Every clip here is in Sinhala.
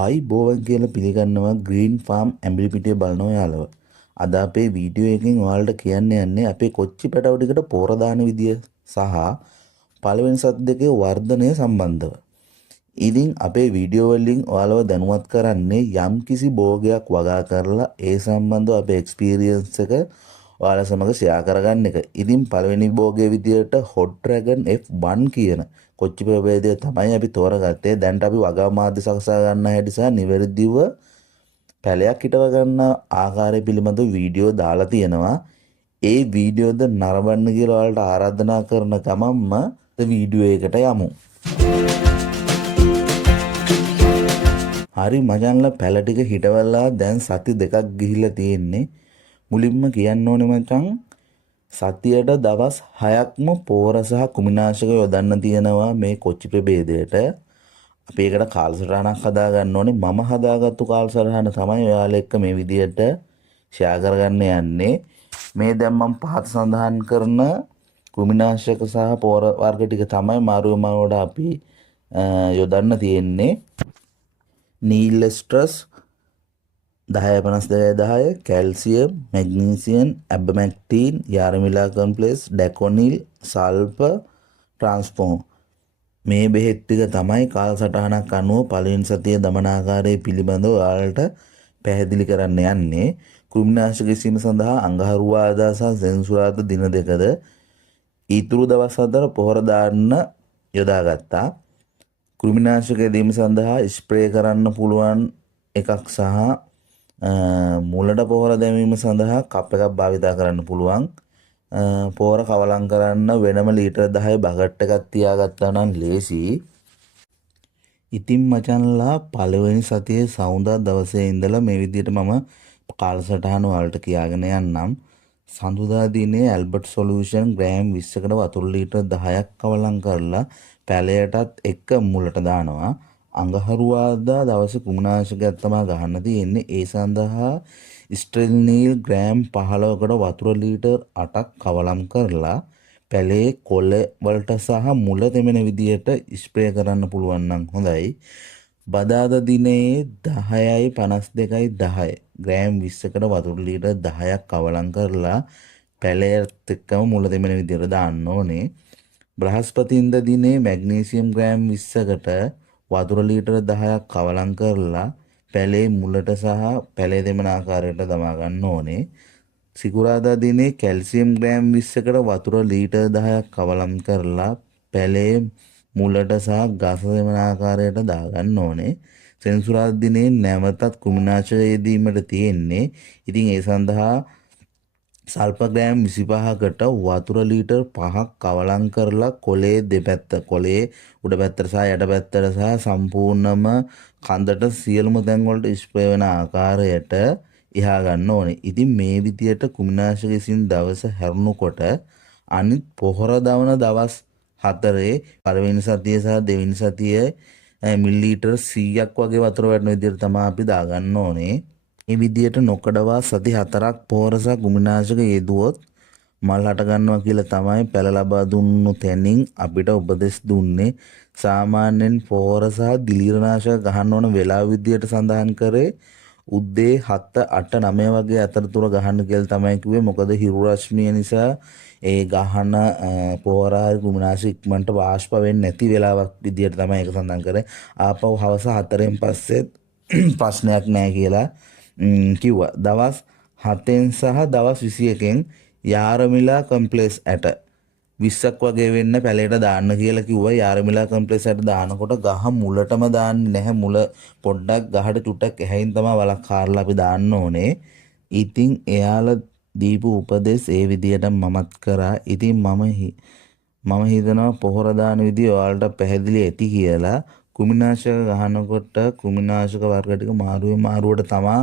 ආයිබෝවන් කියලා පිළිගන්නවා ග්‍රීන් ෆාම් ඇඹිලිපිටිය බලන ඔයාලව. අද අපේ වීඩියෝ එකෙන් ඔයාලට කියන්න යන්නේ අපේ කොච්චි පැටව ටිකට පෝර දාන විදිය සහ පළවෙනි සත් දෙකේ වර්ධනය සම්බන්ධව. ඉතින් අපේ වීඩියෝ වලින් ඔයාලව දැනුවත් කරන්නේ යම් කිසි භෝගයක් වගා කරලා ඒ සම්බන්ධව අපේ එක්ස්පීරියන්ස් එක ඔයාලා සමග ෂෙයා කරගන්න එක. ඉතින් පළවෙනි භෝගයේ විදියට Hot Dragon F1 කියන කොච්චි ප්‍රභේදය තමයි අපි තෝරගත්තේ. දැන්ට අපි වගා මාධ්‍ය සකසා ගන්න හැටි සහ නිවැරදිව පැලයක් හිටව ගන්න ආකාරය පිළිබඳව වීඩියෝ දාලා තියෙනවා. ඒ වීඩියෝද නරඹන්න කියලා ඔයාලට ආරාධනා කරන ගමන්ම වීඩියෝ එකට යමු. හරි මචංලා පැල ටික හිටවලා දැන් සති දෙකක් ගිහිල්ලා තියෙන්නේ. මුලින්ම කියන්න ඕනේ මචං සතියට දවස් 6ක්ම පෝර සහ කුමිනාශක යොදන්න තියෙනවා මේ කොච්චි ප්‍රභේදයට. අපි ඒකට කාලසටහනක් හදා ගන්න ඕනේ. මම හදාගත්තු කාලසටහන තමයි ඔයාලා එක්ක මේ විදියට ෂෙයා කරගන්න යන්නේ. මේ දැන් මම පහත සඳහන් කරන කුමිනාශක සහ පෝර වර්ග ටික තමයි මාරුවමනෝඩ අපි යොදන්න තියෙන්නේ. නීල් ස්ට්‍රස් 105210 කැල්සියම් මැග්නීසියම් ඇබමැක්ටින් යාරමිලා කොම්ප්ලෙක්ස් ඩැකොනිල් සල්ෆර් ට්‍රාන්ස්ෆෝම් මේ බෙහෙත් ටික තමයි කාලසටහනක් අනුව පළවෙනි සතියේ දමනාකාරයේ පිළිබඳව ඔයාලට පැහැදිලි කරන්න යන්නේ. කුමිනාශක ඉසීම සඳහා අඟහරුවාදා සහ සෙන්සුරාදා දින දෙකද ඊතුරු දවස් 4 පොහොර දාන්න යොදාගත්තා. කුමිනාශක දීම සඳහා ස්ප්‍රේ කරන්න පුළුවන් එකක් සහ මුලට පොහොර දැමීම සඳහා කප් එකක් භාවිත කරන්න පුළුවන්. පොහොර කවලම් කරන්න වෙනම ලීටර් 10 බකට් එකක් තියාගත්තා නම් ලේසි. ඉතින් මචන්ලා පළවෙනි සතියේ සවුන්දා දවසේ ඉඳලා මේ විදිහට මම කාලසටහන වලට කියාගෙන යන්නම්. සඳුදා දිනේ ඇල්බර්ට් සොලියුෂන් ග්‍රෑම් 20කට වතුර ලීටර් 10ක් කවලම් කරලා පැලයටත් එක්ක මුලට දානවා. අඟහරුවාදා දවසේ කුමිනාශකයක් තමයි ගහන්න තියෙන්නේ. ඒ සඳහා ස්ට්‍රෙල්නීල් ග්‍රෑම් 15කට වතුර ලීටර් 8ක් කවලම් කරලා පැලේ කොළ වලට සහ මුල තෙමෙන විදියට ස්ප්‍රේ කරන්න පුළුවන් නම් හොඳයි. බදාදා දිනේ 10:52:10 ග්‍රෑම් 20කට වතුර ලීටර් 10ක් කවලම් කරලා පැලේත් එක්කම මුල තෙමෙන විදියට දාන්න ඕනේ. බ්‍රහස්පතින්දා දිනේ මැග්නීසියම් ග්‍රෑම් 20කට වතුර ලීටර 10ක් කවලම් කරලා පැලේ මුලට සහ පැලේ දෙමන ආකාරයට දමා ගන්න ඕනේ. සිකුරාදා දිනේ කැල්සියම් ග්‍රෑම් 20කට වතුර ලීටර 10ක් කවලම් කරලා පැලේ මුලට සහ ගස දෙමන ආකාරයට දා ගන්න ඕනේ. සෙනසුරාදා දිනේ නැවතත් කුමිනාශක යෙදීමට තියෙන්නේ. ඉතින් ඒ සඳහා සල්ෆර් ග්‍රෑම් 25කට වතුර ලීටර් 5ක් කවලම් කරලා කොලේ දෙපැත්ත කොලේ උඩ පැත්තට සහ යට පැත්තට සහ සම්පූර්ණම කඳට සියලුම තැන් වලට ස්ප්‍රේ වෙන ආකාරයට ඉහා ගන්න ඕනේ. ඉතින් මේ විදියට කුමිනාශක විසින් දවස හැරුණකොට අනිත් පොහොර දවන දවස් 4 පළවෙනි සතිය සහ දෙවෙනි සතියේ මිලිලීටර් 100ක් වගේ වතුර වැටෙන විදියට තමයි අපි දාගන්න ඕනේ. මේ විදියට නොකඩවා සති 4ක් පොහොර සහ කුමිනාශක යෙදුවොත් මල් හට ගන්නවා කියලා තමයි පැල ලබා දුන්නු තැනින් අපිට උපදෙස් දුන්නේ. සාමාන්‍යයෙන් පොහොර සහ දිලීරනාශක ගහන්න ඕන වෙලාව විදියට සඳහන් කරේ උදේ 7 8 9 වගේ අතරතුර ගහන්න කියලා තමයි කිව්වේ. මොකද හිරු රශ්මිය නිසා ඒ ගහන පොහොර හරි කුමිනාශක ඉක්මනට වාෂ්ප වෙන්නේ නැති වෙලාවක් විදියට තමයි ඒක සඳහන් කරේ. ආපහු හවස 4න් පස්සේ ප්‍රශ්නයක් නැහැ කියලා කිව්වා. දවස් 7න් සහ දවස් 21න් යාරමිලා කොම්ප්ලෙක්ස් ඇට 20ක් වගේ වෙන්න පැලේට දාන්න කියලා කිව්වා. යාරමිලා කොම්ප්ලෙක්ස් ඇට දානකොට ගහ මුලටම දාන්නේ නැහැ. මුල පොඩ්ඩක් ගහට චුට්ටක් එහයින් තමයි වලක් කාරලා අපි දාන්න ඕනේ. ඉතින් එයාලා දීපු උපදෙස් ඒ විදියට මමත් කරා. ඉතින් මම හිතනවා පොහොර දාන විදිය ඔයාලට පැහැදිලි ඇති කියලා. කුමිනාශක ගහනකොට කුමිනාශක වර්ග ටික මාරුවට තමා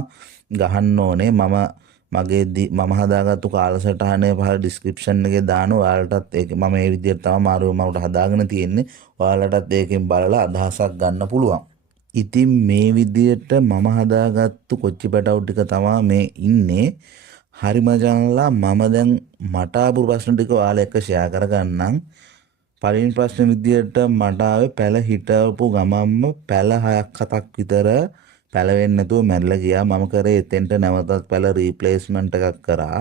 ගහන්න ඕනේ. මම හදාගත්තු කාලසටහනේ පහළ ඩිස්ක්‍රිප්ෂන් එකේ දානවා. ඔයාලටත් ඒක මම මේ විදිහට තමයි මාරුවට හදාගෙන තියෙන්නේ. ඔයාලටත් ඒකෙන් බලලා අදහසක් ගන්න පුළුවන්. ඉතින් මේ විදිහට මම හදාගත්තු කොච්චි පැටවු ටික තමයි මේ ඉන්නේ. හරි මචංලා මම දැන් මට ආපු ප්‍රශ්න ටික ඔයාලා එක්ක ෂෙයා කරගන්නම්. පළවෙනි ප්‍රශ්න විදියට මට ආවේ පැල හිටවපු ගමම්ම පැල 6ක් 7ක් විතර පැල වෙන්නේ නැතුව මැරිලා ගියා. මම කරේ එතෙන්ට නැවතත් පැල රීප්ලේස්මන්ට් එකක් කරා.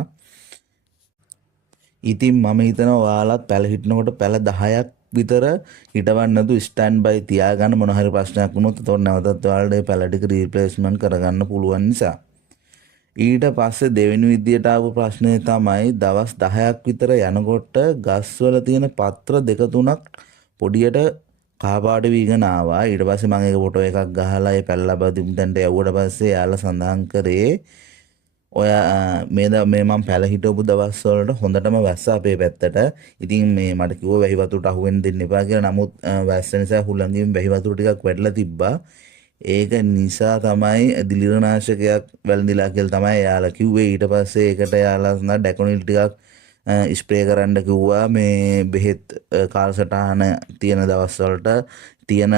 ඉතින් මම හිතනවා ඔයාලත් පැල හිටනකොට පැල 10ක් විතර හිටවන්න නැතුව ස්ටෑන්ඩ් බයි තියාගන්න මොන හරි ප්‍රශ්නයක් වුණොත් එතකොට නැවතත් ඔයාලට ඒ පැල ටික රීප්ලේස්මන්ට් කරගන්න පුළුවන් නිසා. ඊට පස්සේ දෙවෙනි විදියට ආපු ප්‍රශ්නේ තමයි දවස් 10ක් විතර යනකොට ගස්වල තියෙන පත්‍ර දෙක තුනක් පොඩියට කහපාට වීගෙන ආවා. ඊට පස්සේ මම ඒක ෆොටෝ එකක් ගහලා ඒ පැල ලබා තිබුණට යවුවට පස්සේ යාළුවා සඳහන් කරේ ඔය මේ මම පැල හිටවපු දවස් වලට හොඳටම වැස්ස අපේ පැත්තට. ඉතින් මේ මට කිව්වා වැහි වතුරට අහු වෙන්න දෙන්න එපා කියලා. නමුත් වැස්ස නිසා හුලංගින් වැහි වතුර ටිකක් වැටලා තිබ්බා. ඒක නිසා තමයි දිලිරනාශකයක් වැළඳිලා කියලා තමයි එයාලා කිව්වේ. ඊට පස්සේ ඒකට එයාලා සඳහා ඩැකොනිල් ටිකක් ස්ප්‍රේ කරන්න කිව්වා. මේ බෙහෙත් කාලසටහන තියෙන දවස් වලට තියෙන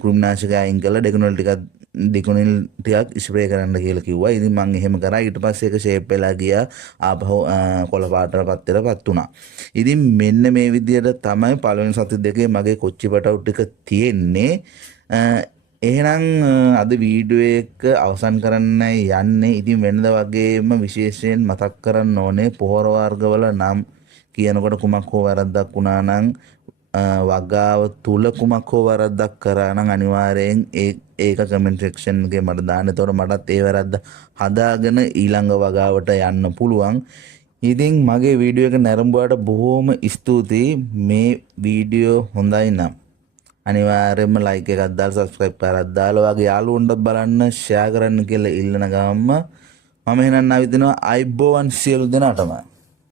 කෘමිනාශක අයින් කරලා ඩෙකොනිල් ටිකක් ස්ප්‍රේ කරන්න කියලා කිව්වා. ඉතින් මම එහෙම කරා. ඊට පස්සේ ඒක ෂේප් වෙලා ගියා. ආපහු කොළ පාටටපත් වෙලාපත් වුණා. ඉතින් මෙන්න මේ විදිහට තමයි පළවෙනි සති දෙකේ මගේ කොච්චි පටවුට් එක තියෙන්නේ. එහෙනම් අද වීඩියෝ එක අවසන් කරන්නයි යන්නේ. ඉතින් වෙනද වගේම විශේෂයෙන් මතක් කරන්න ඕනේ පොහොර වර්ගවල නම් කියනකොට කුමක් හෝ වැරද්දක් වුණා නම් වගාව තුල කුමක් හෝ වැරද්දක් කරා නම් අනිවාර්යෙන් ඒක කමෙන්ට් සෙක්ෂන් එකේ මට දාන්න. එතකොට මටත් ඒ වැරද්ද හදාගෙන ඊළඟ වගාවට යන්න පුළුවන්. ඉතින් මගේ වීඩියෝ එක නැරඹුවාට බොහොම ස්තුතියි. මේ වීඩියෝ හොඳයි නම් අනිවාර්යයෙන්ම ලයික් එකක් දාලා සබ්ස්ක්‍රයිබ් කරලා දාලා වගේ යාළුවන්ට බලන්න ෂෙයා කරන්න කියලා ඉල්ලන ගමන්ම මම එහෙනම් නවිදිනවා අයිබෝවන් සියලු දෙනාටම.